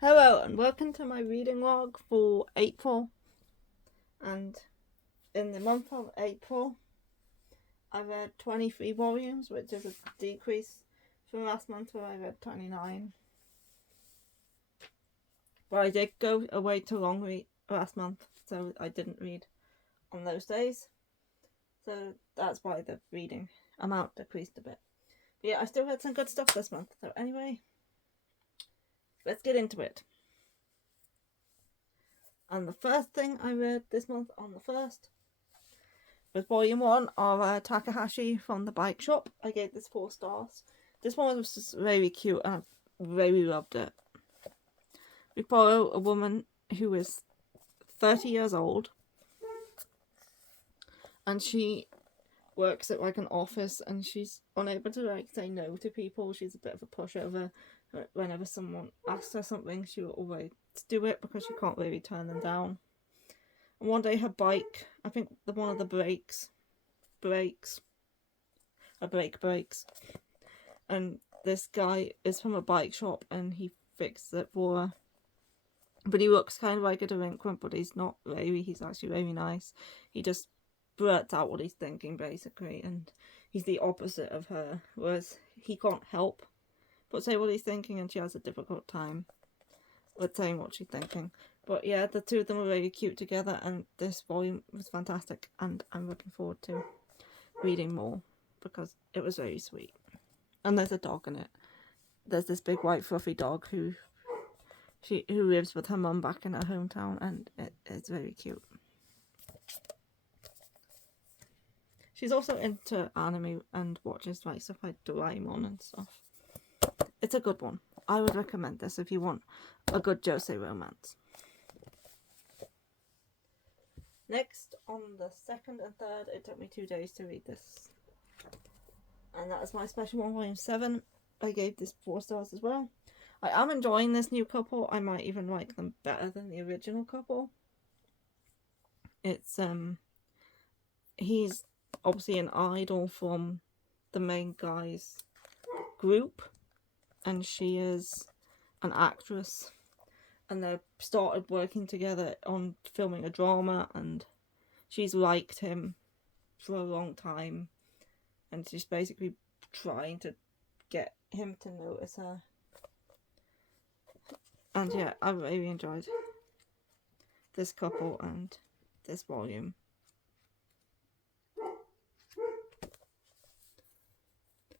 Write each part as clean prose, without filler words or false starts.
Hello and welcome to my reading log for April. And in the month of April, I read 23 volumes, which is a decrease from last month where I read 29. But I did go away to long read last month, so I didn't read on those days. So that's why the reading amount decreased a bit. But yeah, I still read some good stuff this month. So anyway, let's get into it. And the first thing I read this month on the 1st was volume 1 of Takahashi from the Bike Shop. I gave this 4 stars. This one was just very cute and I really loved it. We follow a woman who is 30 years old and she works at like an office and she's unable to like say no to people. She's a bit of a pushover. Whenever someone asks her something, she will always do it because she can't really turn them down. And one day her bike, I think one of the brakes, and this guy is from a bike shop and he fixes it for her. But he looks kind of like a delinquent, but he's not really. He's actually very nice. He just blurts out what he's thinking basically, and he's the opposite of her, whereas he can't help but say what he's thinking, and she has a difficult time with saying what she's thinking. But yeah, the two of them were really cute together, and this volume was fantastic, and I'm looking forward to reading more because it was very sweet. And there's a dog in it. There's this big white fluffy dog who lives with her mum back in her hometown, and it's very cute. She's also into anime and watches like stuff like Doraemon and stuff. It's a good one. I would recommend this if you want a good josei romance. Next, on the 2nd and 3rd, it took me 2 days to read this. And that is my special one, volume 7. I gave this 4 stars as well. I am enjoying this new couple. I might even like them better than the original couple. It's, he's obviously an idol from the main guy's group, and she is an actress, and they started working together on filming a drama, and she's liked him for a long time, and she's basically trying to get him to notice her. And yeah, I really enjoyed this couple and this volume.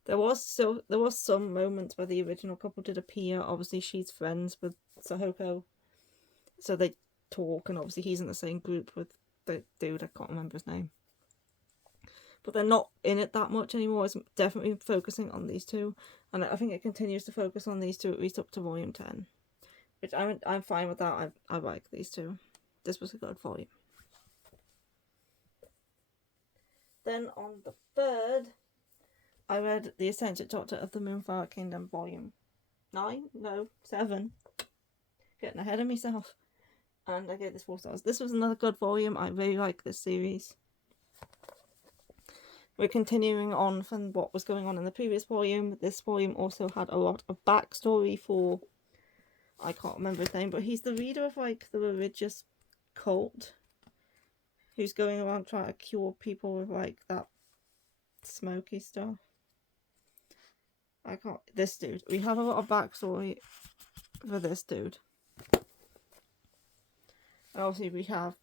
There was some moments where the original couple did appear. Obviously, she's friends with Sahoko, so they talk, and obviously he's in the same group with the dude. I can't remember his name, but they're not in it that much anymore. It's definitely focusing on these two, and I think it continues to focus on these two at least up to volume 10, which I'm fine with that. I like these two. This was a good volume. Then on the 3rd, I read The Eccentric Doctor of the Moonflower Kingdom, volume 7. Getting ahead of myself. And I gave this 4 stars. This was another good volume. I really like this series. We're continuing on from what was going on in the previous volume. This volume also had a lot of backstory for, I can't remember his name, but he's the leader of like the religious cult who's going around trying to cure people with like that smoky stuff. This dude. We have a lot of backstory for this dude. And obviously we have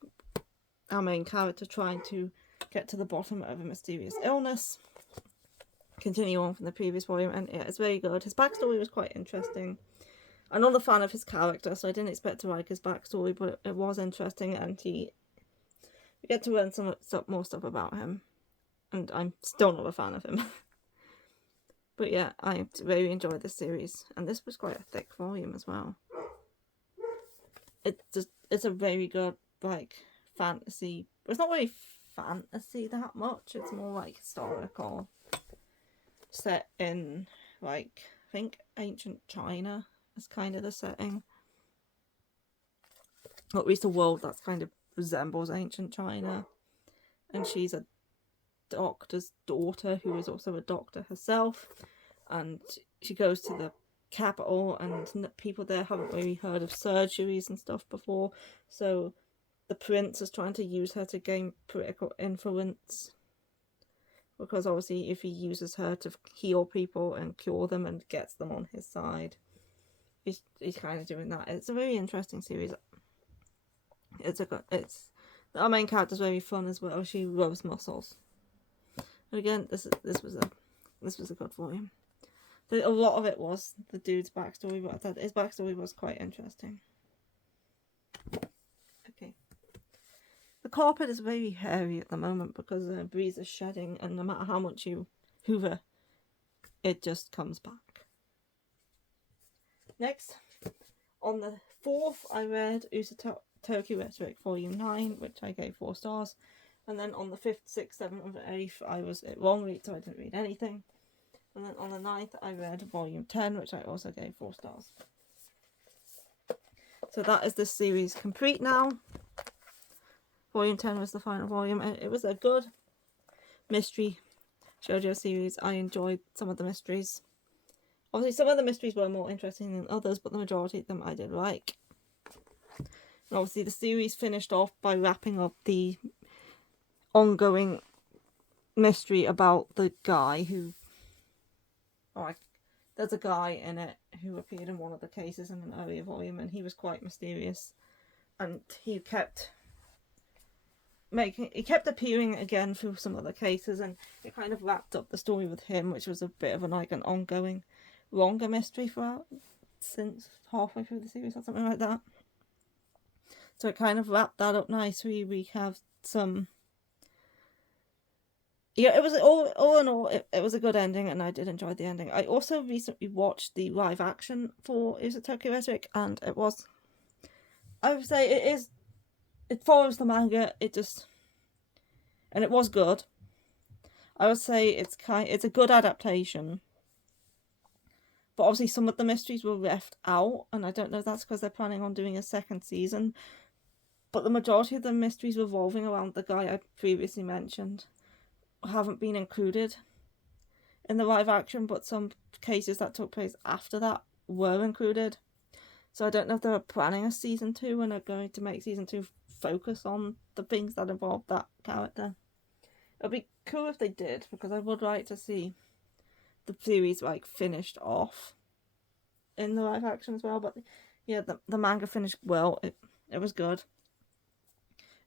our main character trying to get to the bottom of a mysterious illness. Continue on from the previous volume, and yeah, it's very good. His backstory was quite interesting. I'm not a fan of his character, so I didn't expect to like his backstory, but it was interesting, and we get to learn some more stuff about him. And I'm still not a fan of him. But yeah, I really enjoyed this series, and this was quite a thick volume as well. It's a very good like fantasy. It's not really fantasy that much. It's more like historical, set in like I think ancient China is kind of the setting, or at least a world that's kind of resembles ancient China. And she's a doctor's daughter who is also a doctor herself, and she goes to the capital, and people there haven't really heard of surgeries and stuff before, so the prince is trying to use her to gain political influence, because obviously if he uses her to heal people and cure them and gets them on his side, he's kind of doing that. It's a very interesting series. Our main character's very fun as well. She loves muscles. And again, this was a good volume. A lot of it was the dude's backstory, but I thought his backstory was quite interesting. Okay. The carpet is very hairy at the moment because the breeze is shedding, and no matter how much you hoover, it just comes back. Next, on the 4th, I read Usa-Turkey Rhetoric Volume 9, which I gave 4 stars. And then on the 5th, 6th, 7th, and 8th, I was at wrong read, so I didn't read anything. And then on the 9th, I read Volume 10, which I also gave 4 stars. So that is this series complete now. Volume 10 was the final volume, and it was a good mystery shoujo series. I enjoyed some of the mysteries. Obviously, some of the mysteries were more interesting than others, but the majority of them I did like. And obviously, the series finished off by wrapping up the ongoing mystery about the guy who... there's a guy in it who appeared in one of the cases in an earlier volume, and he was quite mysterious. And he kept appearing again through some other cases, and it kind of wrapped up the story with him, which was a bit of an ongoing longer mystery throughout since halfway through the series or something like that. So it kind of wrapped that up nicely. We have some... Yeah, it was all in all, it was a good ending, and I did enjoy the ending. I also recently watched the live action for Usa-Turkey Rhetoric, and it was... I would say it follows the manga, and it was good. I would say it's a good adaptation. But obviously some of the mysteries were left out, and I don't know if that's because they're planning on doing a second season. But the majority of the mysteries revolving around the guy I previously mentioned haven't been included in the live action, but some cases that took place after that were included. So I don't know if they're planning a season 2 and are going to make season 2 focus on the things that involve that character. It'd be cool if they did, because I would like to see the series finished off in the live action as well. But yeah, the manga finished well. It was good.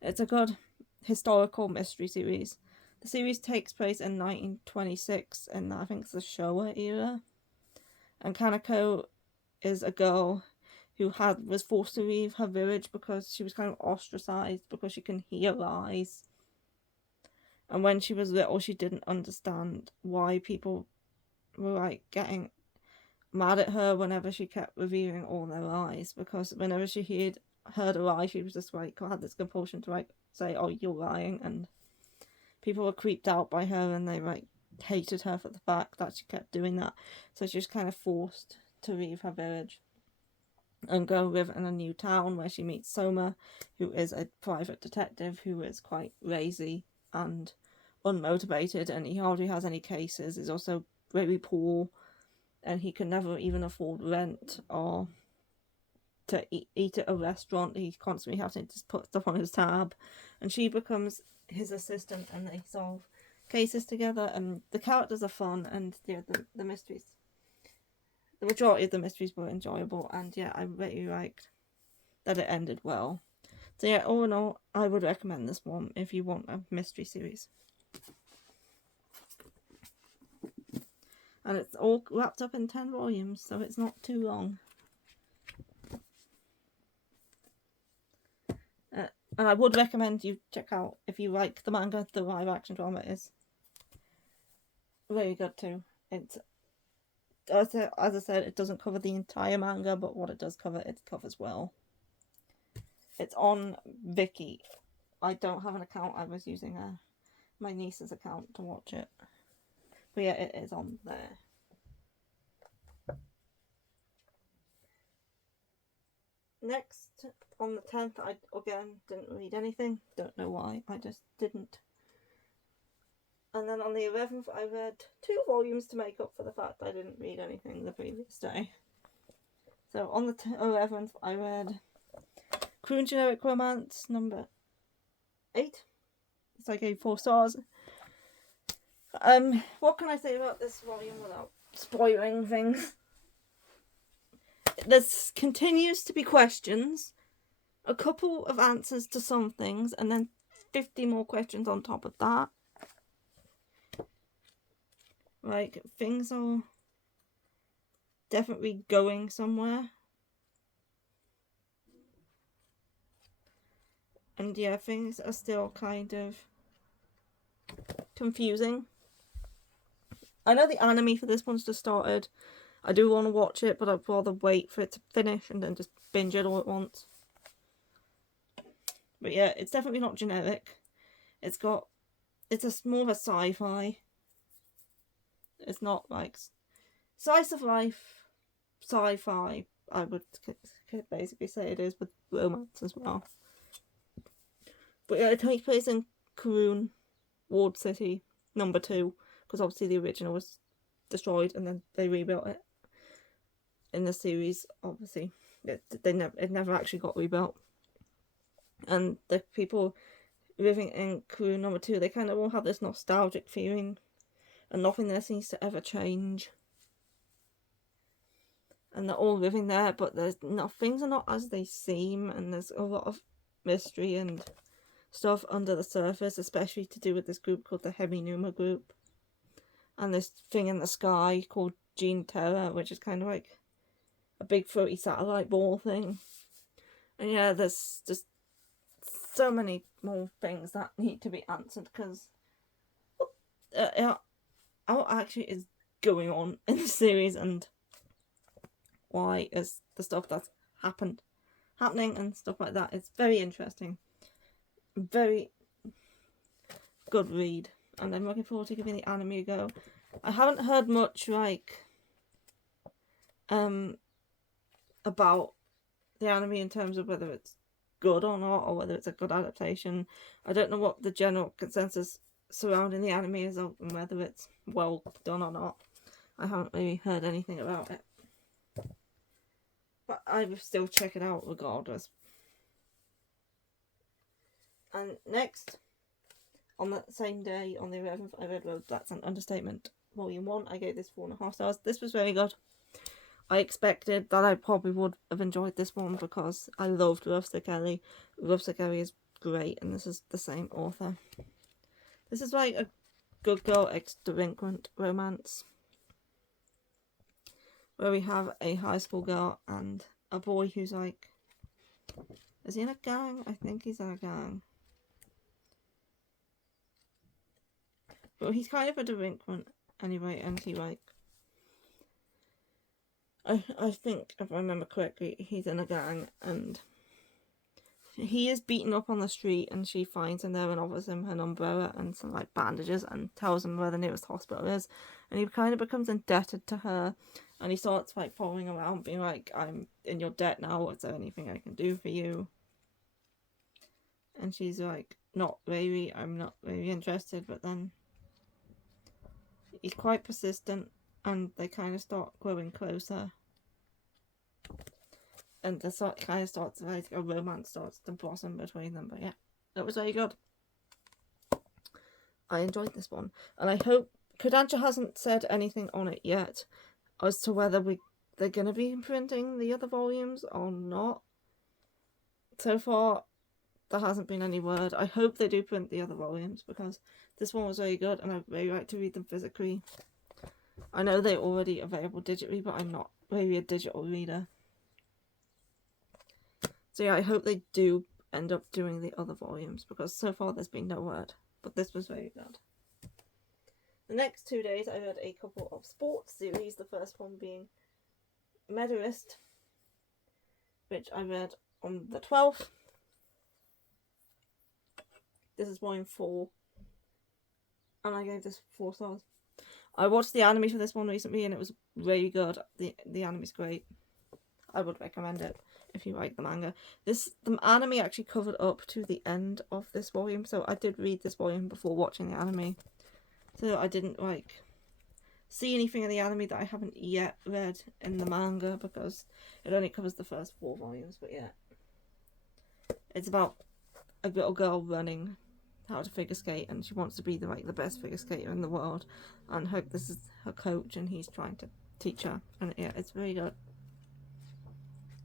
It's a good historical mystery series. The series takes place in 1926 in, I think it's the Showa era. And Kaneko is a girl who was forced to leave her village because she was kind of ostracized because she can hear lies. And when she was little, she didn't understand why people were getting mad at her whenever she kept revealing all their lies, because whenever she heard a lie, she was just had this compulsion to say, "Oh, you're lying," and people were creeped out by her, and they hated her for the fact that she kept doing that. So she was kind of forced to leave her village and go live in a new town where she meets Soma, who is a private detective who is quite lazy and unmotivated, and he hardly has any cases. He's also very poor, and he can never even afford rent or to eat at a restaurant. He constantly has to just put stuff on his tab, and she becomes his assistant, and they solve cases together. And the characters are fun, and yeah, the mysteries, the majority of the mysteries were enjoyable, and yeah, I really liked that it ended well. So yeah, all in all, I would recommend this one if you want a mystery series. And it's all wrapped up in 10 volumes, so it's not too long. And I would recommend you check out, if you like the manga, the live action drama is very good too. It's, as I said, it doesn't cover the entire manga, but what it does cover, it covers well. It's on Viki. I don't have an account. I was using my niece's account to watch it. But yeah, it is on there. Next, on the 10th, I again didn't read anything. Don't know why, I just didn't. And then on the 11th, I read 2 volumes to make up for the fact I didn't read anything the previous day. So on the 11th, I read Korean Generic Romance number 8. So I gave 4 stars. What can I say about this volume without spoiling things? There continues to be questions, a couple of answers to some things, and then 50 more questions on top of that. Like, things are definitely going somewhere. And yeah, things are still kind of confusing. I know the anime for this one's just started. I do want to watch it, but I'd rather wait for it to finish and then just binge it all at once. But yeah, it's definitely not generic. It's more of a sci-fi. It's not like slice of life sci-fi. I would basically say it is, with romance as well. But yeah, it takes place in Kowloon, Ward City, number 2, because obviously the original was destroyed and then they rebuilt it. In the series, obviously, it never actually got rebuilt. And the people living in Kowloon number 2, they kind of all have this nostalgic feeling, and nothing there seems to ever change. And they're all living there, but things are not as they seem, and there's a lot of mystery and stuff under the surface, especially to do with this group called the Heavy Numa group, and this thing in the sky called Gene Terror, which is kind of like a big floaty satellite ball thing. And yeah, there's just so many more things that need to be answered, because what actually is going on in the series, and why is the stuff that's happening and stuff like that. It's very interesting. Very good read, and I'm looking forward to giving the anime a go. I haven't heard much about the anime in terms of whether it's good or not, or whether it's a good adaptation. I don't know what the general consensus surrounding the anime is, and whether it's well done or not. I haven't really heard anything about it, but I will still check it out regardless. And next, on that same day, on the 11th, I read Road That's an Understatement, Volume 1. I gave this 4.5 stars. This was very good. I expected that I probably would have enjoyed this one because I loved Ruffster Kelly. Ruffster Kelly is great, and this is the same author. This is like a good girl ex-delinquent romance, where we have a high school girl and a boy who's like... Is he in a gang? I think he's in a gang. But he's kind of a delinquent anyway, and he like... I think, if I remember correctly, he's in a gang, and he is beaten up on the street, and she finds him there and offers him an umbrella and some like bandages and tells him where the nearest hospital is, and he kind of becomes indebted to her, and he starts like following around being like, I'm in your debt now, is there anything I can do for you? And she's like, not really, I'm not really interested. But then he's quite persistent, and they kind of start growing closer, and the kind of starts like a romance starts to blossom between them. But yeah, that was very good. I enjoyed this one, and I hope Kodansha hasn't said anything on it yet as to whether they're gonna be imprinting the other volumes or not. So far, there hasn't been any word. I hope they do print the other volumes, because this one was very good, and I'd really like to read them physically. I know they're already available digitally, but I'm not really a digital reader. So yeah, I hope they do end up doing the other volumes, because so far there's been no word. But this was very good. The next 2 days I read a couple of sports series, the first one being Medalist, which I read on the 12th. This is volume 4, and I gave this 4 stars. I watched the anime for this one recently, and it was really good. The anime's great. I would recommend it if you like the manga. The anime actually covered up to the end of this volume, so I did read this volume before watching the anime. So I didn't see anything in the anime that I haven't yet read in the manga, because it only covers the first 4 volumes. But yeah, it's about a little girl running how to figure skate, and she wants to be the best figure skater in the world, and this is her coach, and he's trying to teach her. And yeah, it's very good.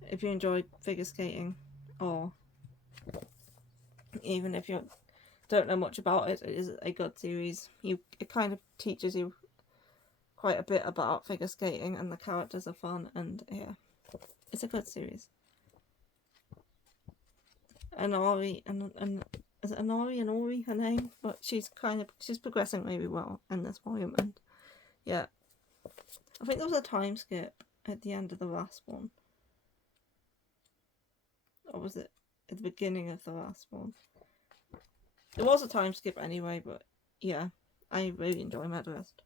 If you enjoy figure skating, or even if you don't know much about it, it is a good series. It kind of teaches you quite a bit about figure skating, and the characters are fun, and yeah, it's a good series. Anori, and is it Anori her name? But she's progressing really well in this volume, and yeah, I think there was a time skip at the end of the last one, or was it at the beginning of the last one? It was a time skip anyway, but yeah, I really enjoy Medalist.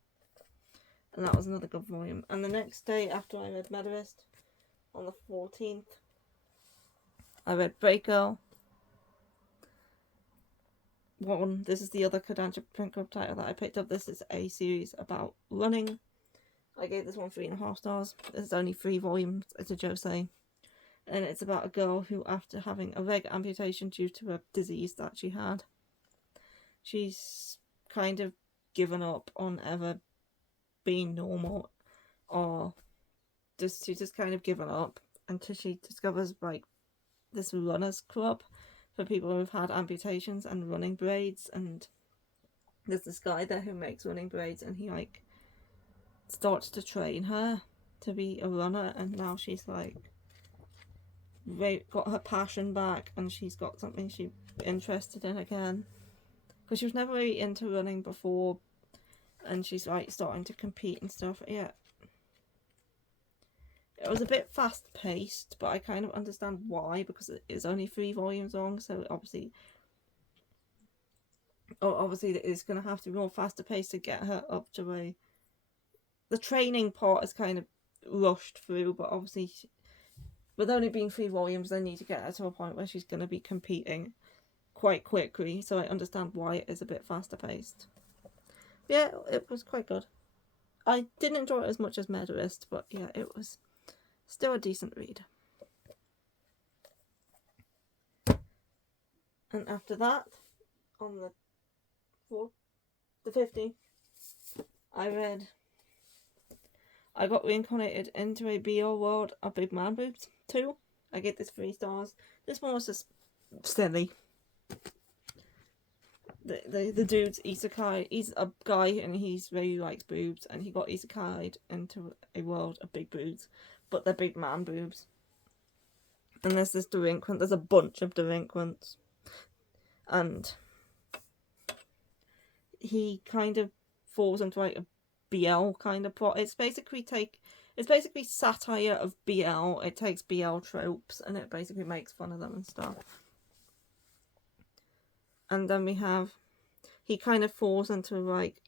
And that was another good volume. And the next day after I read Medalist, on the 14th, I read Break Girl. This is the other Kodansha Print Club title that I picked up. This is a series about running. I gave this one 3.5 stars. This is only 3 volumes. It's a josei. And it's about a girl who, after having a leg amputation due to a disease that she had, she's kind of given up on ever being normal, or she's just kind of given up until she discovers like this runners club for people who've had amputations and running braids. And there's this guy there who makes running braids, and he like starts to train her to be a runner, and now she's like got her passion back, and she's got something she's interested in again, because she was never really into running before, and she's like starting to compete and stuff. Yeah, it was a bit fast paced, but I kind of understand why, because it is only 3 volumes long, so obviously it is going to have to be more faster paced to get her up to the training part is kind of rushed through, but obviously with only being 3 volumes, they need to get her to a point where she's going to be competing quite quickly, so I understand why it is a bit faster paced. Yeah, it was quite good. I didn't enjoy it as much as Medalist, but yeah, it was still a decent read. And after that, on the 15th, I got reincarnated into a BL world of Big Man Boobs 2. I gave this 3 stars. This one was just silly. The dude's isekai. He's a guy and he's really likes boobs, and he got isekai'd into a world of big boobs, but they're big man boobs. And there's this delinquent. There's a bunch of delinquents, and he kind of falls into like a BL kind of plot. It's basically satire of BL. It takes BL tropes and it basically makes fun of them and stuff. And then he kind of falls into like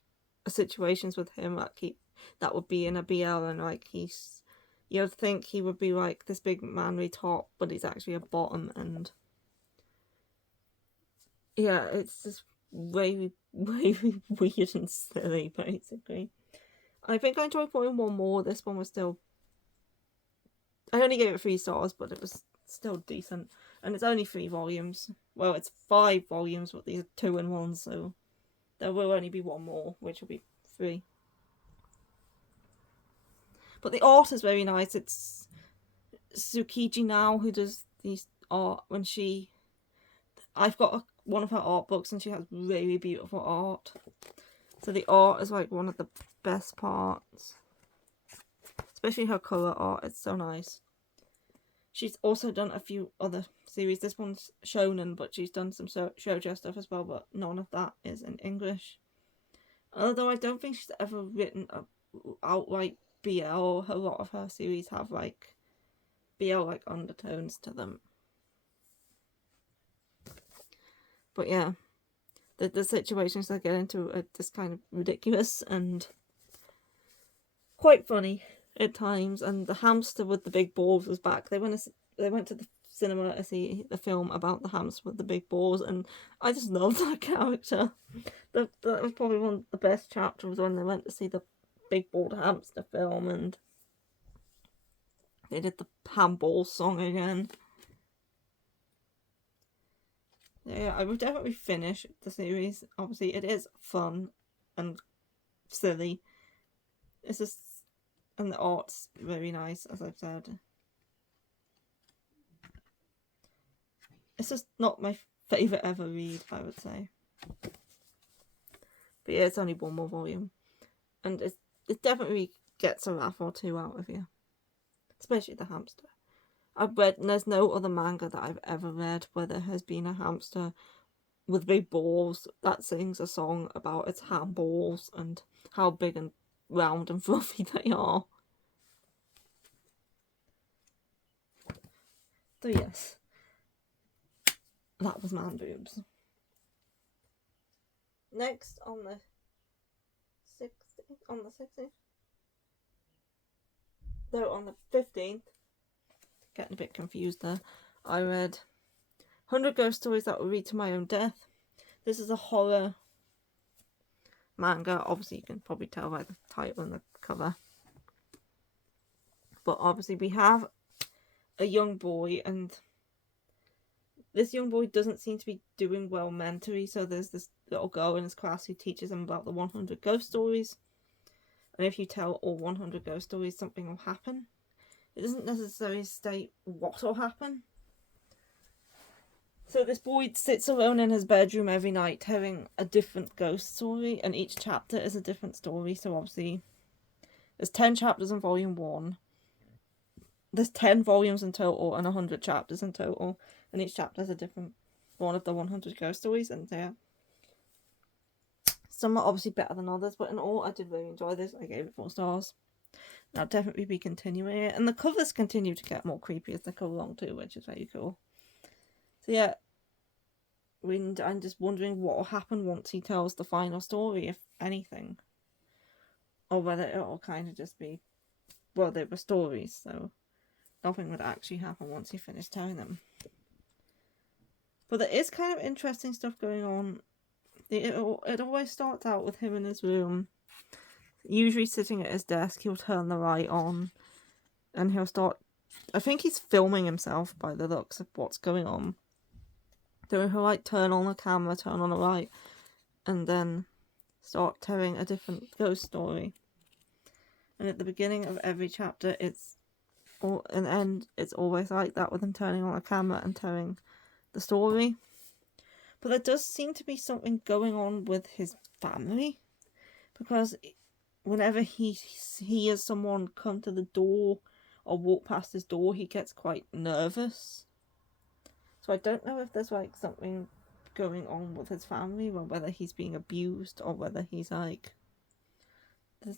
situations with him that would be in a BL, and like you'd think he would be like this big manly top, but he's actually a bottom, and yeah, it's just way weird and silly basically. I think I enjoyed volume 1 more. This one was still, I only gave it 3 stars, but it was still decent. And it's only 3 volumes. Well, it's 5 volumes, but these are 2 in 1, so there will only be 1 more, which will be 3. But the art is very nice. It's Tsukiji now who does these art. I've got one of her art books, and she has really beautiful art. So the art is like one of the best parts. Especially her colour art, it's so nice. She's also done a few other series. This one's shonen, but she's done some shoujo stuff as well, but none of that is in English. Although I don't think she's ever written outright BL. A lot of her series have like BL like undertones to them. But yeah, the situations they get into are just kind of ridiculous and quite funny at times. And the hamster with the big balls was back. They went to the cinema to see the film about the hamster with the big balls, and I just loved that character. That was probably one of the best chapters when they went to see the Big Bald Hamster film, and they did the handball song again. Yeah, I would definitely finish the series. Obviously, it is fun and silly. It's just, and the art's very nice, as I've said. It's just not my favourite ever read, I would say. But yeah, it's only one more volume. And it definitely gets a laugh or two out of you. Especially the hamster. I've read, and there's no other manga that I've ever read where there has been a hamster with big balls that sings a song about its handballs and how big and round and fluffy they are. So yes, that was Man Boobs. Next on the 16th? No, on the 15th. Getting a bit confused there. I read 100 Ghost Stories That Will Lead to My Own Death. This is a horror manga. Obviously, you can probably tell by the title and the cover. But obviously, we have a young boy, and this young boy doesn't seem to be doing well mentally. So there's this little girl in his class who teaches him about the 100 ghost stories. And if you tell all 100 ghost stories, something will happen. It doesn't necessarily state what will happen. So this boy sits alone in his bedroom every night telling a different ghost story, and each chapter is a different story. So obviously, there's 10 chapters in volume 1. There's 10 volumes in total and 100 chapters in total, and each chapter is a different one of the 100 ghost stories, and yeah. Some are obviously better than others, but in all, I did really enjoy this. I gave it 4 stars. I'll definitely be continuing it, and the covers continue to get more creepy as they go along too, which is very cool. So yeah, I'm just wondering what will happen once he tells the final story, if anything. Or whether it'll kind of just be, well, they were stories, so nothing would actually happen once he finished telling them. But there is kind of interesting stuff going on. It always starts out with him in his room, usually sitting at his desk. He'll turn the light on, and he'll start, I think he's filming himself by the looks of what's going on. So he'll like turn on the camera, turn on the light, and then start telling a different ghost story. And at the beginning of every chapter, it's always like that, with him turning on the camera and telling the story. But there does seem to be something going on with his family, because whenever he hears someone come to the door or walk past his door, he gets quite nervous. So I don't know if there's like something going on with his family, or whether he's being abused, or whether he's like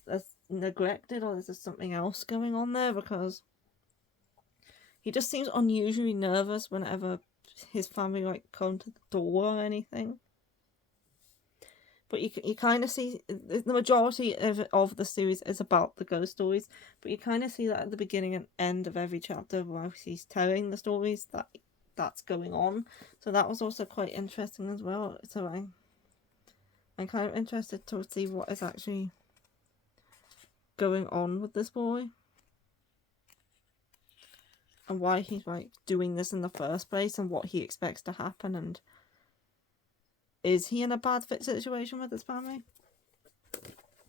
there's neglected, or there's something else going on there, because he just seems unusually nervous whenever his family like come to the door or anything. But you kind of see the majority of the series is about the ghost stories, but you kind of see that at the beginning and end of every chapter while he's telling the stories that's going on. So that was also quite interesting as well. So I'm kind of interested to see what is actually going on with this boy, and why he's like doing this in the first place, and what he expects to happen, and is he in a bad fit situation with his family?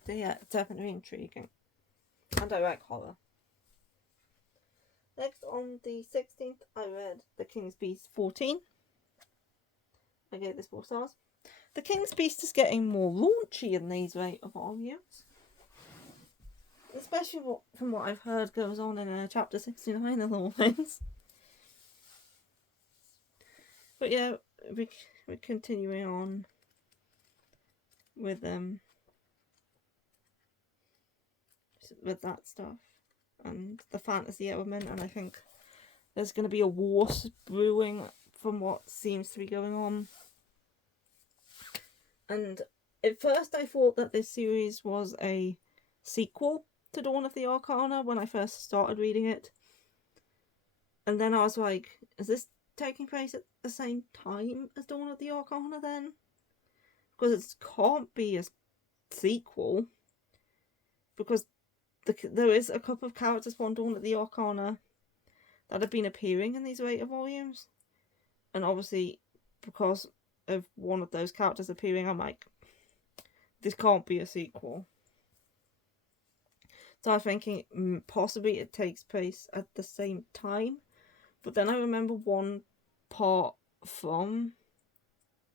So yeah, definitely intriguing. And I like horror. Next, on the 16th, I read The King's Beast 14. I gave this 4 stars. The King's Beast is getting more raunchy in these rate of volumes. Especially from what I've heard goes on in chapter 69 of all things. But yeah, we're continuing on with that stuff and the fantasy element, and I think there's going to be a war brewing from what seems to be going on. And at first I thought that this series was a sequel to Dawn of the Arcana when I first started reading it, and then I was like, is this taking place at the same time as Dawn of the Arcana then? Because it can't be a sequel. because there is a couple of characters from Dawn of the Arcana that have been appearing in these later volumes, and obviously because of one of those characters appearing, I'm like, this can't be a sequel. So I was thinking possibly it takes place at the same time, but then I remember one part from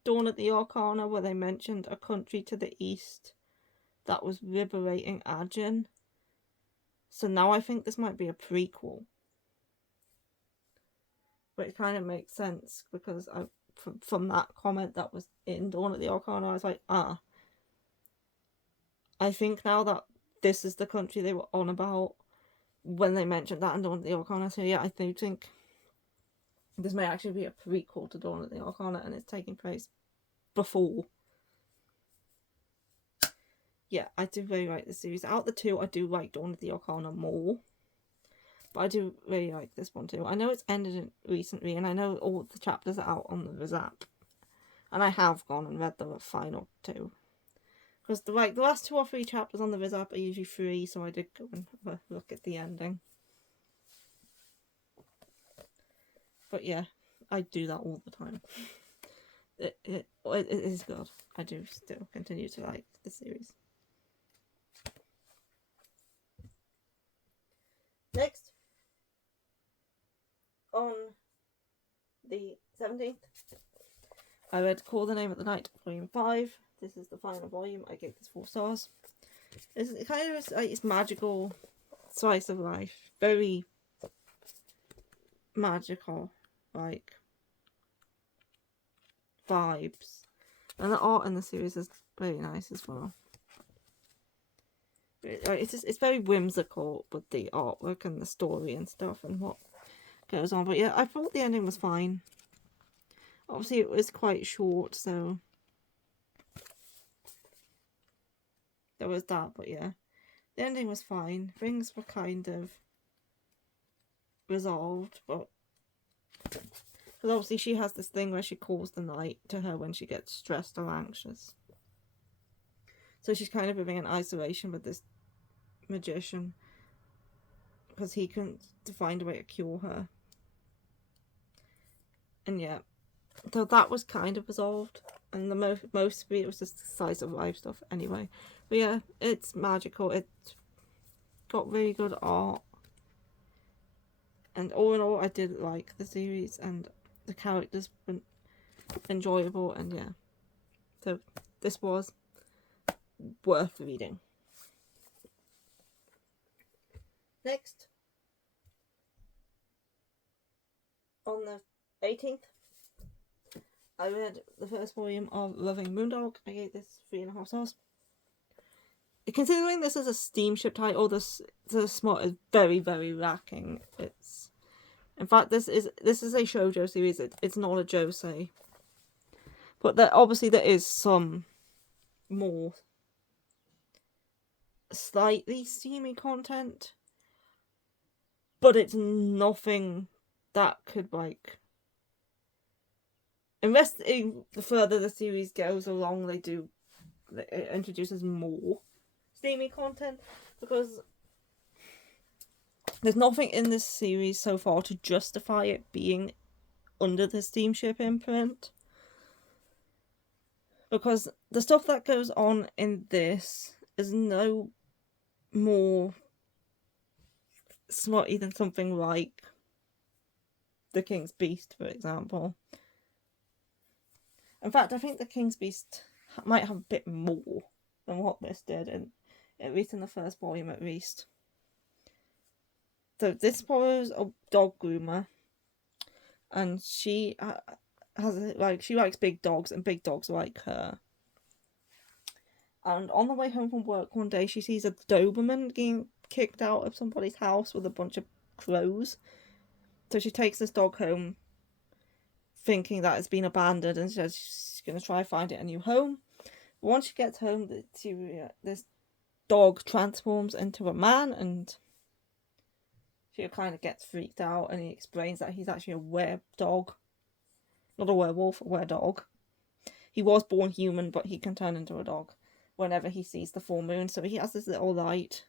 Dawn of the Arcana where they mentioned a country to the east that was liberating Ajin. So now I think this might be a prequel. But it kind of makes sense because from that comment that was in Dawn of the Arcana, I was like, I think now that this is the country they were on about when they mentioned that in Dawn of the Arcana. So yeah, I do think this may actually be a prequel to Dawn of the Arcana, and it's taking place before. Yeah, I do really like this series. Out of the two, I do like Dawn of the Arcana more. But I do really like this one too. I know it's ended recently, and I know all the chapters are out on the Viz app. And I have gone and read the final two. Because the last 2 or 3 chapters on the Viz app are usually free, so I did go and have a look at the ending. But yeah, I do that all the time. It is good. I do still continue to like the series. Next, on the 17th, I read Call the Name of the Night, Volume 5. This is the final volume. I gave this 4 stars. It's kind of like, it's magical slice of life. Very magical, like, vibes. And the art in the series is very nice as well. It's very whimsical with the artwork and the story and stuff and what goes on. But yeah, I thought the ending was fine. Obviously, it was quite short, so there was that. But yeah, the ending was fine. Things were kind of resolved, but because obviously she has this thing where she calls the night to her when she gets stressed or anxious. So she's kind of living in isolation with this magician because he couldn't find a way to cure her. And yeah, so that was kind of resolved, and the most of it was just slice of life stuff anyway. But yeah, it's magical. It's got really good art, and all in all, I did like the series, and the characters were enjoyable, and yeah, so this was worth reading. Next, on the 18th, I read the first volume of Loving Moondog. I gave this 3.5 stars. Considering this is a steamship title, the smut is very, very lacking. It's, in fact, this is a shoujo series. It's not a josei, but obviously there is some more slightly steamy content, but it's nothing that could like. Unless the further the series goes along, it introduces more steamy content, because there's nothing in this series so far to justify it being under the steamship imprint. Because the stuff that goes on in this is no more smutty than something like The King's Beast, for example. In fact, I think The King's Beast might have a bit more than what this did, at least in the first volume at least. So this follows a dog groomer, and she she likes big dogs, and big dogs like her. And on the way home from work one day, she sees a Doberman getting kicked out of somebody's house with a bunch of crows. So she takes this dog home, thinking that it's been abandoned, and says she's going to try and find it a new home. But once she gets home, this dog transforms into a man, and she kind of gets freaked out, and he explains that he's actually a were-dog. Not a werewolf, a were-dog. He was born human, but he can turn into a dog. whenever he sees the full moon. So he has this little light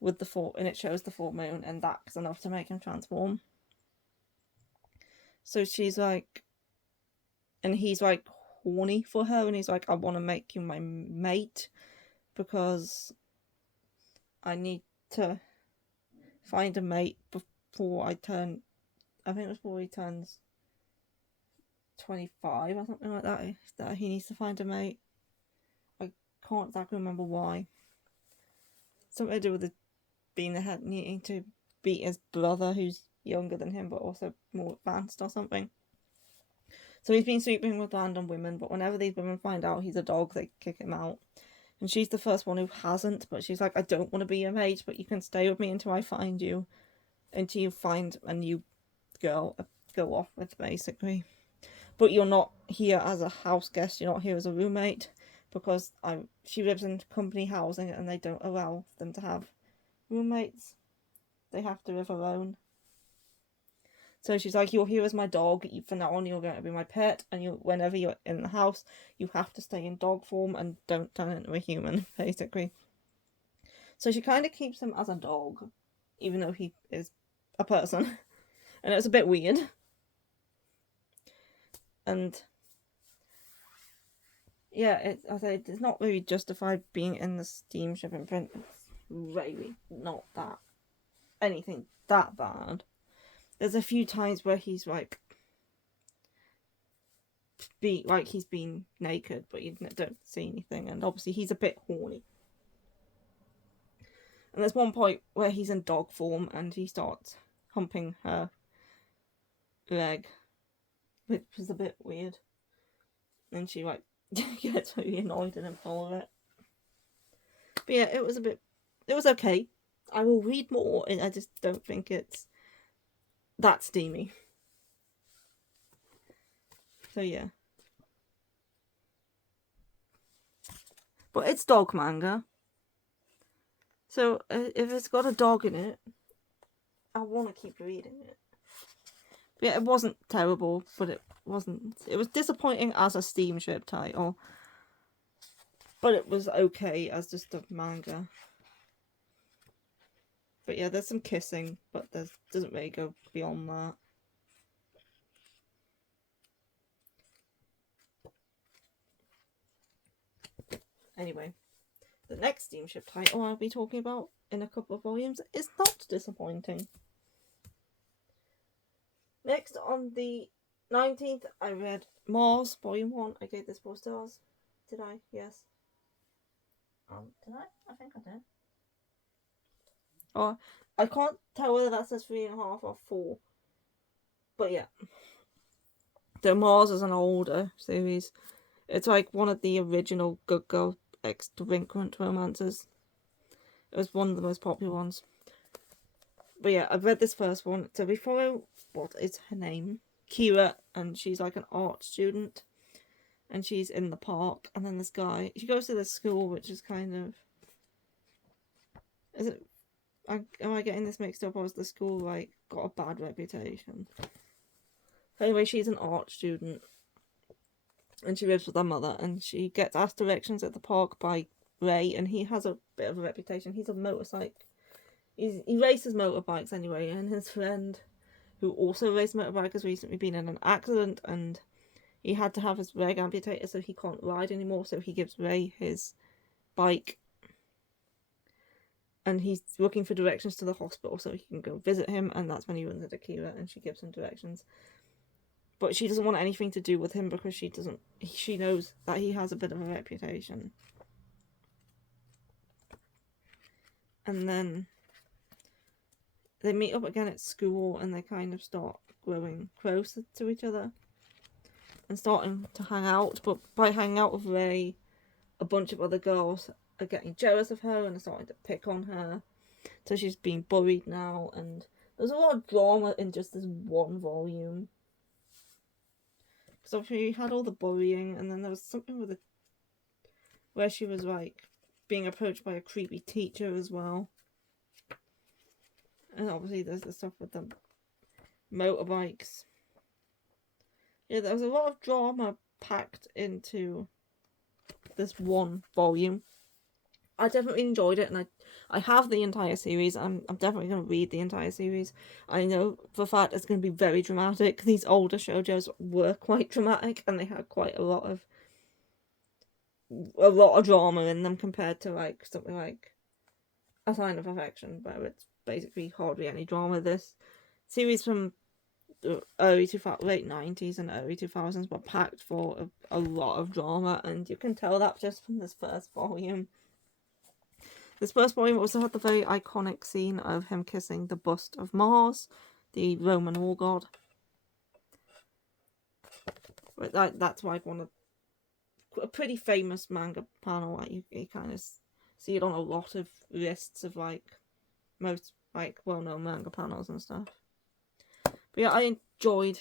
with the full, and it shows the full moon, and that's enough to make him transform. So she's like, and he's like horny for her, and he's like, I want to make you my mate because I need to find a mate before I turn, I think it was before he turns 25 or something like that, that he needs to find a mate. I can't exactly remember why. Something to do with being the head, needing to beat his brother who's younger than him but also more advanced or something. So he's been sleeping with random women, but whenever these women find out he's a dog, they kick him out. And she's the first one who hasn't, but she's like, I don't want to be your mate, but you can stay with me until I find you, until you find a new girl to go off with, basically. But you're not here as a house guest, you're not here as a roommate, because she lives in company housing and they don't allow them to have roommates. They have to live alone. So she's like, you're here as my dog, from now on you're going to be my pet, and whenever you're in the house, you have to stay in dog form and don't turn into a human, basically. So she kind of keeps him as a dog, even though he is a person. And it's a bit weird. And yeah, it's not really justified being in the steamship imprint. It's really not that anything that bad. There's a few times where he's like he's been naked, but you don't see anything, and obviously he's a bit horny. And there's one point where he's in dog form and he starts humping her leg, which is a bit weird. And she like gets really annoyed and him for it. But yeah, it was okay. I will read more, and I just don't think it's that steamy. So yeah. But it's dog manga. So if it's got a dog in it, I want to keep reading it. But yeah, it wasn't terrible, but it was disappointing as a steamship title. But it was okay as just a manga. But yeah, there's some kissing, but doesn't really go beyond that. Anyway, the next steamship title I'll be talking about in a couple of volumes is not disappointing. Next, on the 19th, I read Mars, Volume 1. I gave this 4 stars. Did I? Yes. Did I? I think I did. Oh, I can't tell whether that says 3.5 or 4. But yeah. So Mars is an older series. It's like one of the original Good Girl ex-delinquent romances. It was one of the most popular ones. But yeah, I've read this first one. So we follow, what is her name? Kira, and she's like an art student. And she's in the park. And then this guy, she goes to this school, which is kind of... am I getting this mixed up, or has the school like got a bad reputation? Anyway, she's an art student. And she lives with her mother, and she gets asked directions at the park by Ray, and he has a bit of a reputation. He's a motorcycle. He races motorbikes anyway, and his friend, who also races motorbike, has recently been in an accident, and he had to have his leg amputated, so he can't ride anymore, so he gives Ray his bike. And he's looking for directions to the hospital so he can go visit him, and that's when he runs into Kira, and she gives him directions. But she doesn't want anything to do with him because she knows that he has a bit of a reputation. And then they meet up again at school, and they kind of start growing closer to each other and starting to hang out. But by hanging out with Ray, a bunch of other girls are getting jealous of her and are starting to pick on her. So she's being bullied now, and there's a lot of drama in just this one volume. So she had all the bullying, and then there was something with where she was like being approached by a creepy teacher as well. And obviously there's the stuff with the motorbikes. Yeah, there was a lot of drama packed into this one volume. I definitely enjoyed it, and I have the entire series. I'm definitely going to read the entire series. I know for a fact it's going to be very dramatic. These older shoujos were quite dramatic, and they had quite a lot of drama in them compared to like something like A Sign of Affection, where it's basically hardly any drama. This series from the late 90s and early 2000s were packed full of a lot of drama, and you can tell that just from this first volume. This first volume also had the very iconic scene of him kissing the bust of Mars, the Roman war god. But that's like a pretty famous manga panel. Like you kind of see it on a lot of lists of like most like well-known manga panels and stuff. But yeah, I enjoyed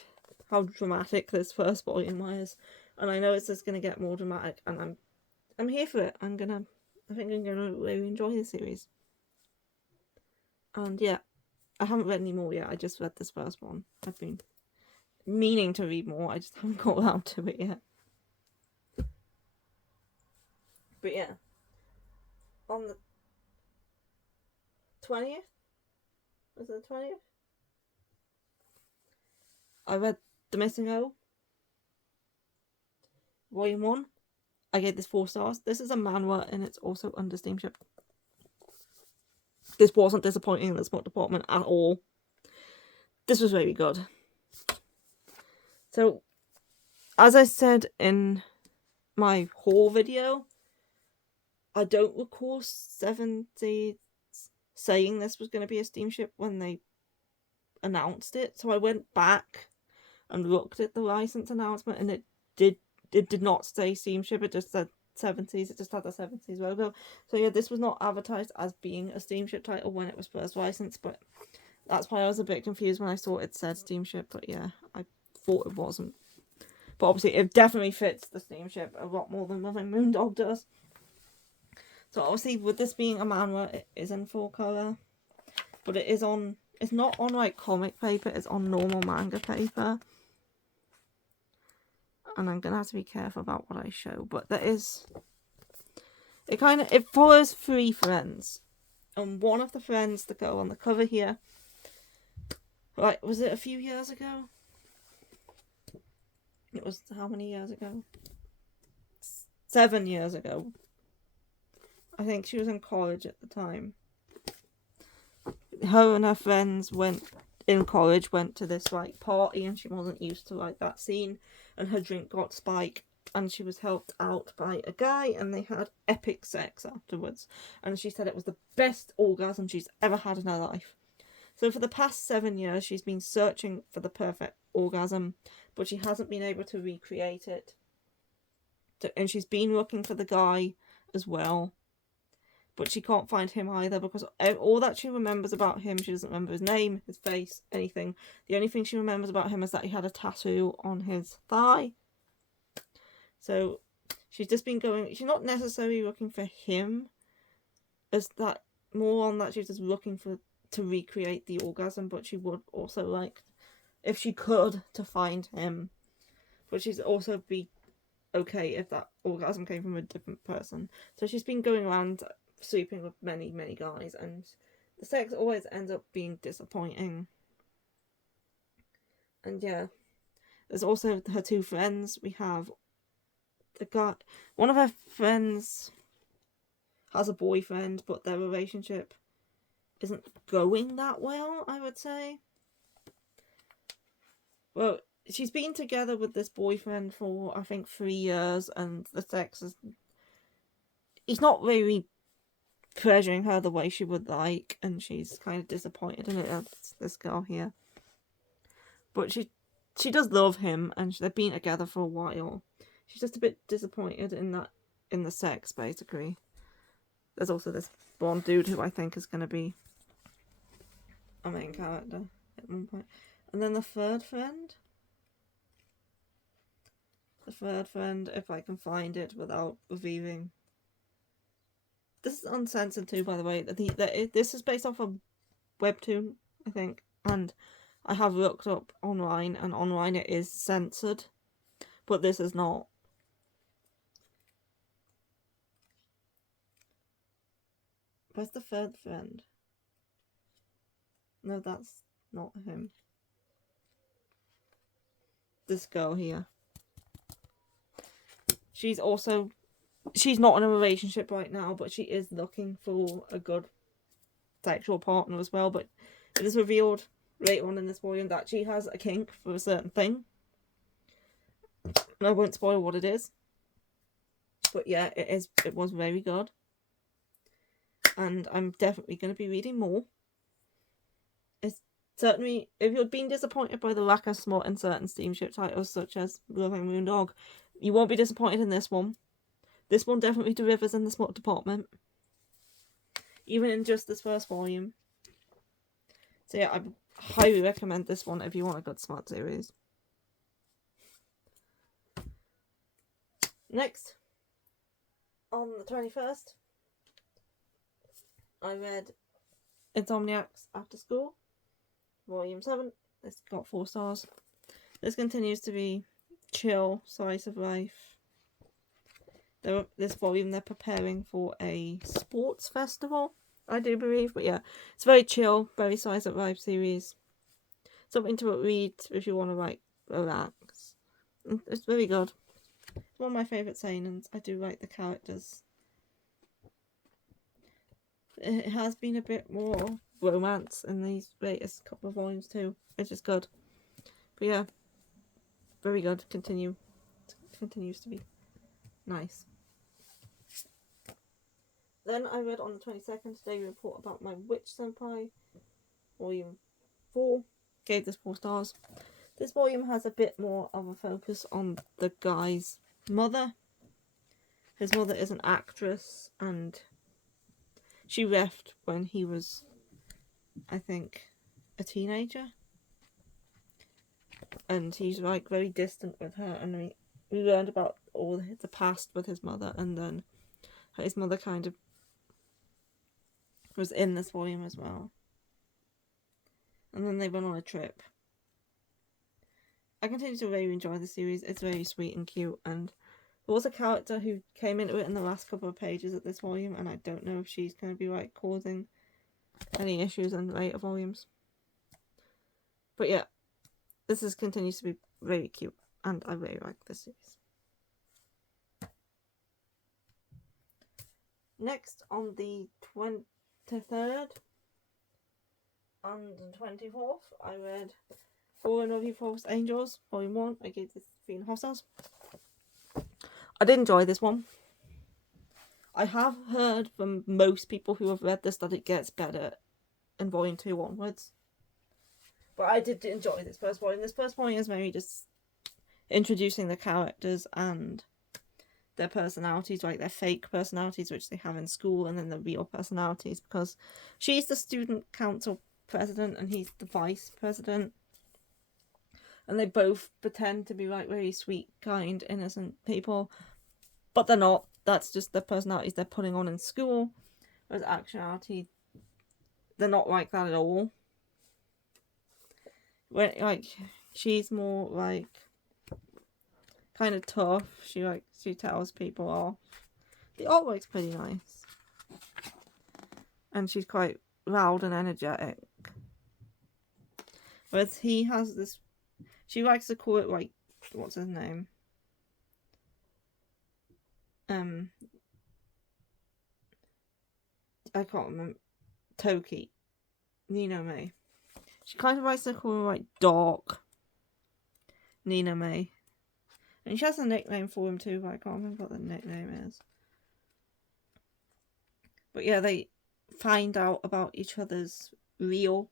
how dramatic this first volume was, and I know it's just gonna get more dramatic, and I'm here for it. I think I'm gonna really enjoy the series. And yeah, I haven't read any more yet. I just read this first one. I've been meaning to read more. I just haven't got around to it yet. But yeah, on the 20th, was it the 20th? I read The Missing O, Volume 1. I gave this 4 stars. This is a manhwa, and it's also under Steamship. This wasn't disappointing in the spot department at all. This was really good. So, as I said in my haul video, I don't recall 70 saying this was going to be a steamship when they announced it. So I went back and looked at the license announcement, and it did not say steamship. It just said 70s. It just had the 70s logo. So yeah, this was not advertised as being a steamship title when it was first licensed, but that's why I was a bit confused when I saw it said steamship. But yeah, I thought it wasn't. But obviously it definitely fits the steamship a lot more than Loving Moondog does. So obviously with this being a manhwa, it is in full colour. But it's not on like comic paper, it's on normal manga paper. And I'm gonna have to be careful about what I show, but it follows 3 friends. And one of the friends, the girl on the cover here, like, was it a few years ago? It was how many years ago? 7 years ago. I think she was in college at the time. Her and her friends went to this like party, and she wasn't used to like that scene, and her drink got spiked, and she was helped out by a guy, and they had epic sex afterwards, and she said it was the best orgasm she's ever had in her life. So for the past 7 years she's been searching for the perfect orgasm, but she hasn't been able to recreate it. And she's been looking for the guy as well, but she can't find him either, because all that she remembers about him, she doesn't remember his name, his face, anything. The only thing she remembers about him is that he had a tattoo on his thigh. So she's just been she's not necessarily looking for him, as that more on that she's just looking to recreate the orgasm, but she would also like, if she could, to find him. But she's also be okay if that orgasm came from a different person. So she's been going around sleeping with many, many guys, and the sex always ends up being disappointing. And yeah, there's also her 2 friends. We have the guy, one of her friends has a boyfriend, but their relationship isn't going that well, I would say. Well, she's been together with this boyfriend for, I think, 3 years, and the sex he's not really pleasuring her the way she would like, and she's kind of disappointed in it. That's this girl here. But she does love him, and they've been together for a while. She's just a bit disappointed in the sex, basically. There's also this blonde dude who I think is going to be a main character at one point. And then the third friend, if I can find it without revealing. This is uncensored too, by the way. This is based off a webtoon, I think, and I have looked up online, and online it is censored, but this is not. Where's the third friend? No, that's not him. This girl here. She's not in a relationship right now, but she is looking for a good sexual partner as well. But it is revealed later on in this volume that she has a kink for a certain thing. And I won't spoil what it is. But yeah, it was very good. And I'm definitely going to be reading more. It's certainly, if you've been disappointed by the lack of smut in certain steamship titles such as Loving Moondog, you won't be disappointed in this one. This one definitely delivers in the smut department. Even in just this first volume. So yeah, I highly recommend this one if you want a good smut series. Next, on the 21st, I read Insomniacs After School, Volume 7. It's got 4 stars. This continues to be chill slice of life. This volume they're preparing for a sports festival, I do believe. But yeah, it's very chill, very slice of life series. Something to read if you want to like relax. It's very good. It's one of my favourite seinens. I do like the characters. It has been a bit more romance in these latest couple of volumes too, which is good. But yeah, very good. Continues to be nice. Then I read on the 22nd Daily Report About My Witch Senpai, Volume 4. Gave this 4 stars. This volume has a bit more of a focus on the guy's mother. His mother is an actress and she left when he was, I think, a teenager. And he's like very distant with her, and we learned about all the past with his mother, and then his mother kind of was in this volume as well. And then they went on a trip. I continue to really enjoy the series. It's very sweet and cute, and there was a character who came into it in the last couple of pages of this volume, and I don't know if she's going to be like causing any issues in later volumes. But yeah, this continues to be very cute, and I really like this series. Next, on the 23rd and 24th, I read Fallen of False Angels, Volume 1. I gave this 3.5 stars. I did enjoy this one. I have heard from most people who have read this that it gets better in Volume 2 onwards. But I did enjoy this first volume. This first volume is very just introducing the characters and their personalities, like their fake personalities, which they have in school, and then the real personalities, because she's the student council president and he's the vice president. And they both pretend to be like very sweet, kind, innocent people. But they're not. That's just the personalities they're putting on in school. Whereas actuality, they're not like that at all. When she's more like kind of tough. She tells people off. The artwork's pretty nice. And she's quite loud and energetic. Whereas he has this, she likes to call it like, what's his name? I can't remember. Toki. Nino May. She kind of likes to call him like Dark Nina May. And she has a nickname for him too, but I can't remember what the nickname is. But yeah, they find out about each other's real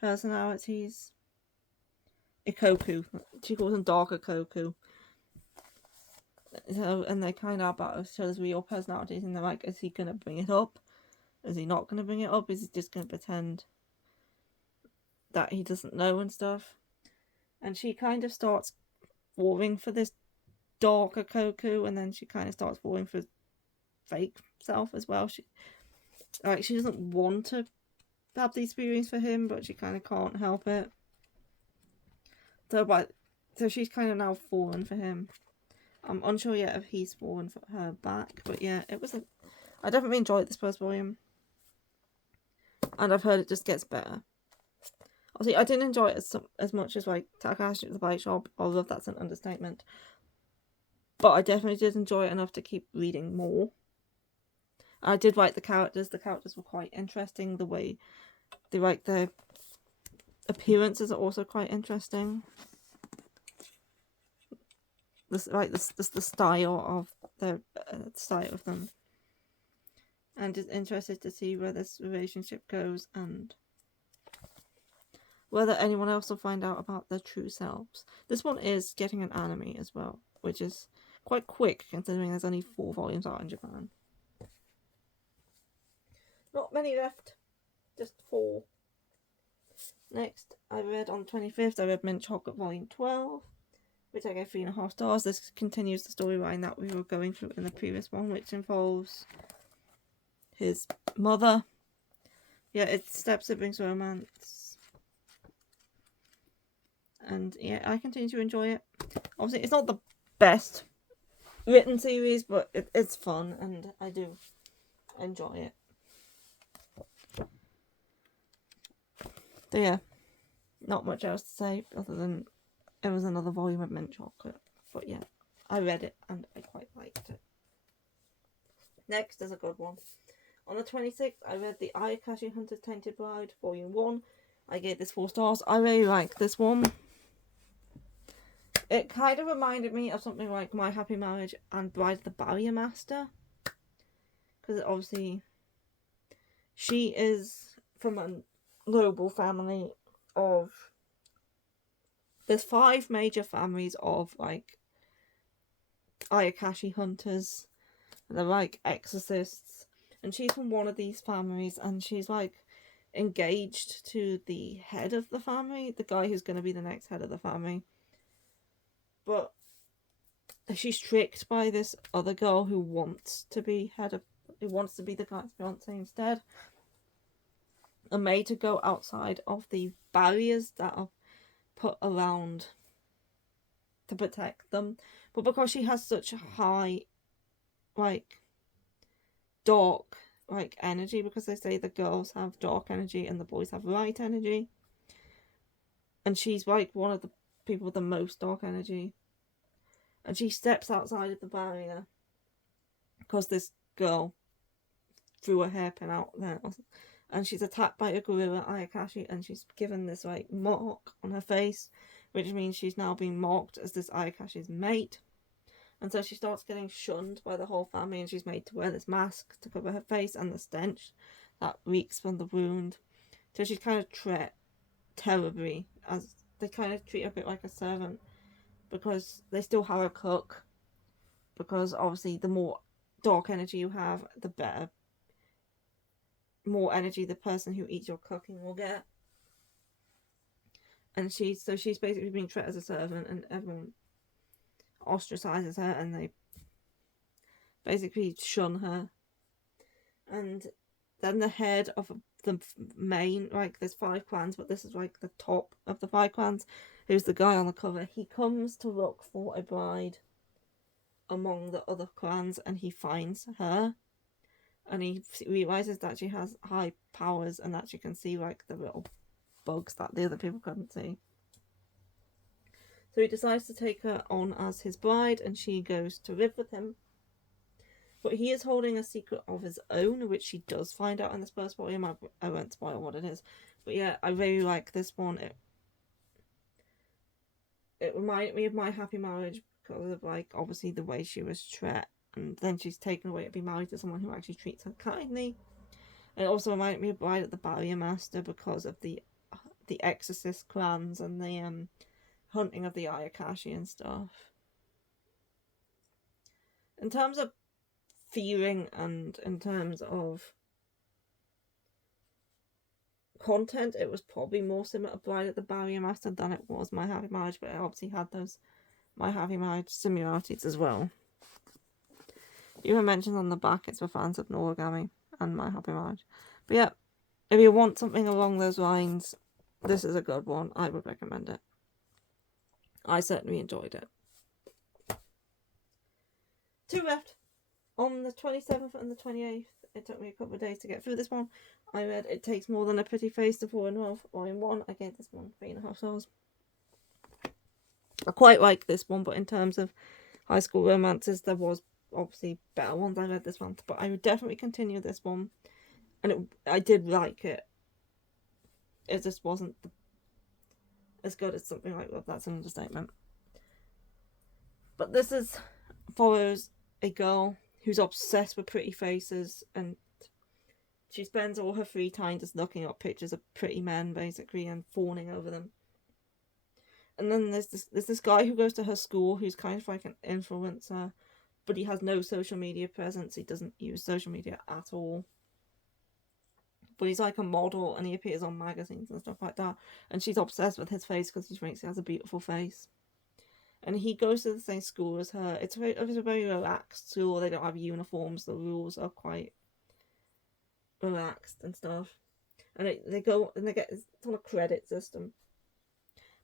personalities. Ikoku. She calls him Dark Ikoku. So, and they kind of about each other's real personalities, and they're like, is he going to bring it up? Is he not going to bring it up? Is he just going to pretend that he doesn't know and stuff? And she kind of starts falling for this Dark Ikoku, and then she kind of starts falling for fake self as well. She doesn't want to have these feelings for him, but she kind of can't help it. So she's kind of now fallen for him. I'm unsure yet if he's fallen for her back, but yeah, I definitely enjoyed this first volume. and I've heard it just gets better. Obviously, I didn't enjoy it as much as like Takahashi at the Bike Shop, although that's an understatement. But I definitely did enjoy it enough to keep reading more. I did like the characters. The characters were quite interesting. The way they like their appearances are also quite interesting. The style of the style of them, and just interested to see where this relationship goes and whether anyone else will find out about their true selves. This one is getting an anime as well, which is quite quick considering there's only 4 volumes out in Japan. Not many left, just 4. Next, I read on the 25th, I read Mint Chocolate Volume 12, which I gave 3.5 stars. This continues the storyline that we were going through in the previous one, which involves his mother. Yeah, it's step-siblings romance. And yeah, I continue to enjoy it. Obviously, it's not the best written series, but it's fun, and I do enjoy it. So yeah, not much else to say other than it was another volume of Mint Chocolate. But yeah, I read it and I quite liked it. Next is a good one. On the 26th, I read The Ayakashi Hunter's Tainted Bride, Volume 1. I gave this 4 stars. I really like this one. It kind of reminded me of something like My Happy Marriage and Bride of the Barrier Master. Because obviously, she is from a global family of... There's 5 major families of, like, Ayakashi hunters. And they're, like, exorcists. And she's from one of these families, and she's, like, engaged to the head of the family. The guy who's going to be the next head of the family. But she's tricked by this other girl who wants to be the guy's fiance instead. And made to go outside of the barriers that are put around to protect them. But because she has such a high, like, dark, like, energy, because they say the girls have dark energy and the boys have light energy. And she's, like, one of the people with the most dark energy. And she steps outside of the barrier because this girl threw a hairpin out there. And she's attacked by a gorilla, Ayakashi, and she's given this, like, mark on her face, which means she's now being marked as this Ayakashi's mate. And so she starts getting shunned by the whole family, and she's made to wear this mask to cover her face and the stench that reeks from the wound. So she's kind of treated terribly, as they kind of treat her a bit like a servant, because they still have a cook, because obviously the more dark energy you have, the better, more energy the person who eats your cooking will get. And she's basically being treated as a servant, and everyone ostracizes her, and they basically shun her. And then the head of the main, like, there's 5 clans, but this is like the top of the 5 clans, who's the guy on the cover. He comes to look for a bride among the other clans, and he finds her, and he realizes that she has high powers and that she can see, like, the little bugs that the other people couldn't see. So he decides to take her on as his bride, and she goes to live with him. But he is holding a secret of his own, which she does find out in this first volume. I won't spoil what it is. But yeah, I really like this one. It reminded me of My Happy Marriage because of, like, obviously the way she was treated. And then she's taken away to be married to someone who actually treats her kindly. And it also reminded me of Bride of the Barrier Master because of the exorcist clans and the hunting of the Ayakashi and stuff. In terms of feeling and in terms of content, it was probably more similar to Bride of the Barrier Master than it was My Happy Marriage, but it obviously had those My Happy Marriage similarities as well. Even mentioned on the back, it's for fans of Noragami and My Happy Marriage. But yeah, if you want something along those lines, this is a good one. I would recommend it. I certainly enjoyed it. 2 left. On the 27th and the 28th, it took me a couple of days to get through this one. I read It Takes More Than a Pretty Face to Fall in Love, Volume 1. I gave this one 3.5 stars. I quite like this one, but in terms of high school romances, there was obviously better ones I read this month, but I would definitely continue this one. And I did like it. It just wasn't as good as something like Love, That's an Understatement. But this follows a girl who's obsessed with pretty faces, and she spends all her free time just looking up pictures of pretty men, basically, and fawning over them. And then there's this guy who goes to her school who's kind of like an influencer, but he has no social media presence. He doesn't use social media at all. But he's like a model, and he appears on magazines and stuff like that. And she's obsessed with his face because she thinks he has a beautiful face. And he goes to the same school as her. It's a very relaxed school. They don't have uniforms. The rules are quite relaxed and stuff. And they go and it's on a credit system.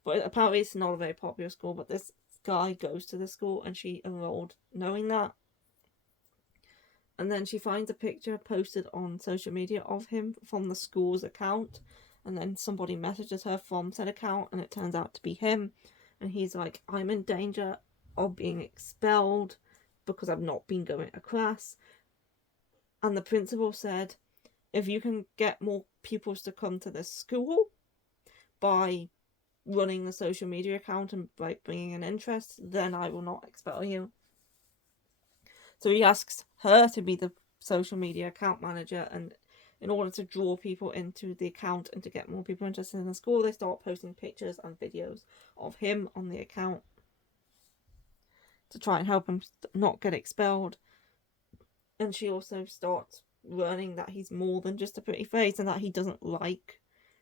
But apparently it's not a very popular school. But this guy goes to the school, and she enrolled knowing that. And then she finds a picture posted on social media of him from the school's account. And then somebody messages her from said account, and it turns out to be him. And he's like, I'm in danger of being expelled because I've not been going to class. And the principal said, if you can get more pupils to come to this school by running the social media account and by bringing an interest, then I will not expel you. So he asks her to be the social media account manager, and in order to draw people into the account and to get more people interested in the school, they start posting pictures and videos of him on the account to try and help him not get expelled. And she also starts learning that he's more than just a pretty face, and that he doesn't like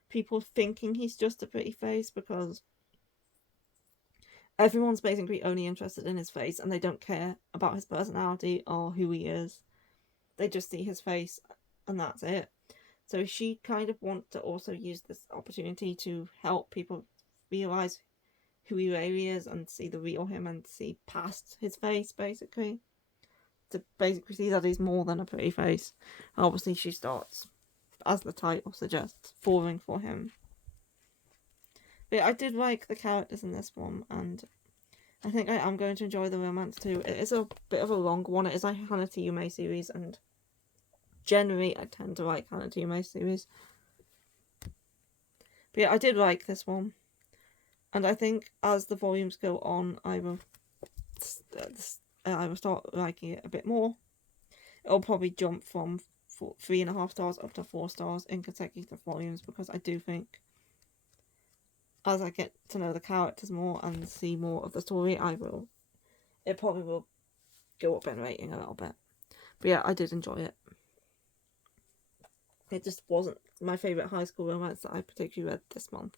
people thinking he's just a pretty face, because everyone's basically only interested in his face and they don't care about his personality or who he is. They just see his face and that's it. So she kind of wants to also use this opportunity to help people realise who he really is and see the real him and see past his face, basically. To basically see that he's more than a pretty face. And obviously she starts, as the title suggests, falling for him. But I did like the characters in this one, and I think I am going to enjoy the romance too. It is a bit of a long one. It is a Hana to Yume series, and generally I tend to like Hana to Yume series. But yeah, I did like this one. And I think as the volumes go on, I will start liking it a bit more. It'll probably jump from 3.5 stars up to 4 stars in consecutive volumes, because I do think as I get to know the characters more and see more of the story, it probably will go up in rating a little bit. But yeah, I did enjoy it. It just wasn't my favourite high school romance that I particularly read this month.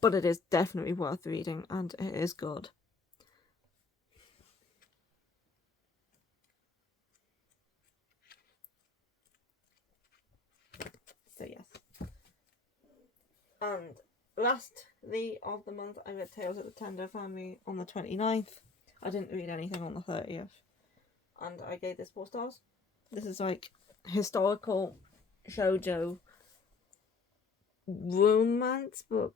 But it is definitely worth reading, and it is good. So yes. And lastly of the month, I read Tales of the Tendo Family on the 29th. I didn't read anything on the 30th. And I gave this 4 stars. This is like historical shoujo romance, but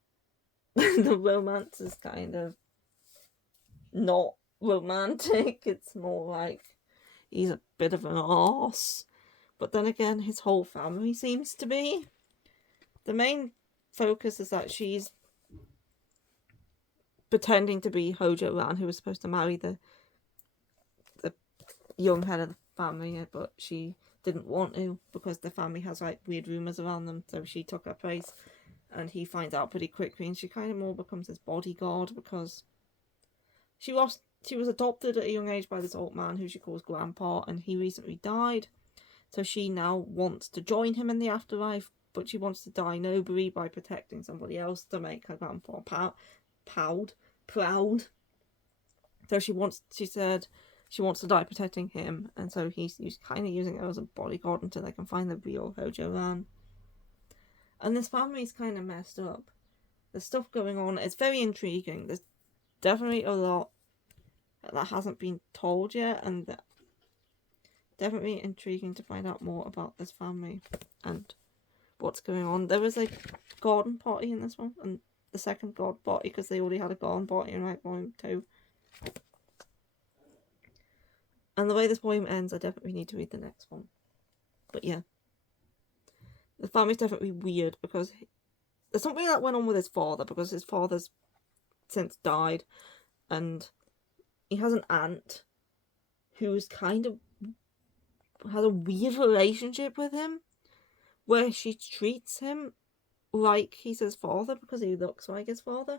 the romance is kind of not romantic. It's more like he's a bit of an arse. But then again, his whole family seems to be. The main focus is that she's pretending to be Hojo Ran, who was supposed to marry the young head of the family, but she didn't want to because the family has like weird rumours around them, so she took her place, and he finds out pretty quickly, and she kind of more becomes his bodyguard because she was adopted at a young age by this old man who she calls Grandpa, and he recently died, so she now wants to join him in the afterlife, but she wants to die nobly by protecting somebody else to make her grandpa proud. So she said she wants to die protecting him, and so he's kind of using her as a bodyguard until they can find the real Hojo Ran. And this family's kind of messed up. There's stuff going on. It's very intriguing. There's definitely a lot that hasn't been told yet, and definitely intriguing to find out more about this family and what's going on. There was a garden party in this one, and the second garden party, because they already had a garden party in like volume 2. And the way this volume ends, I definitely need to read the next one. But yeah, the family's definitely weird because there's something that went on with his father, because his father's since died, and he has an aunt who's kind of has a weird relationship with him, where she treats him like he's his father because he looks like his father.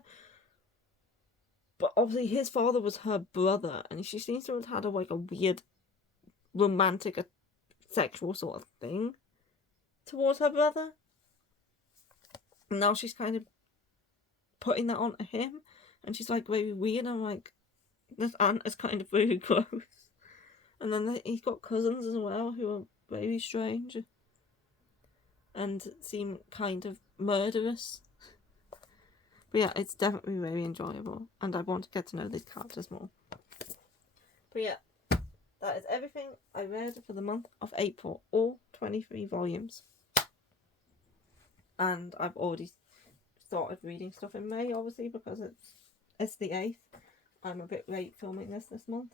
But obviously his father was her brother, and she seems to have had a weird romantic sexual sort of thing towards her brother. And now she's kind of putting that onto him, and she's like very weird. I'm like, this aunt is kind of very gross. And then he's got cousins as well who are very strange and seem kind of murderous. But yeah, it's definitely very enjoyable, and I want to get to know these characters more. But yeah, that is everything I read for the month of April, all 23 volumes. And I've already started reading stuff in May, obviously, because it's the 8th. I'm a bit late filming this month.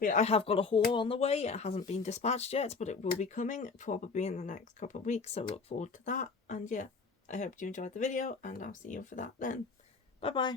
But yeah, I have got a haul on the way. It hasn't been dispatched yet, but it will be coming probably in the next couple of weeks, so look forward to that. And yeah, I hope you enjoyed the video, and I'll see you for that then. Bye bye.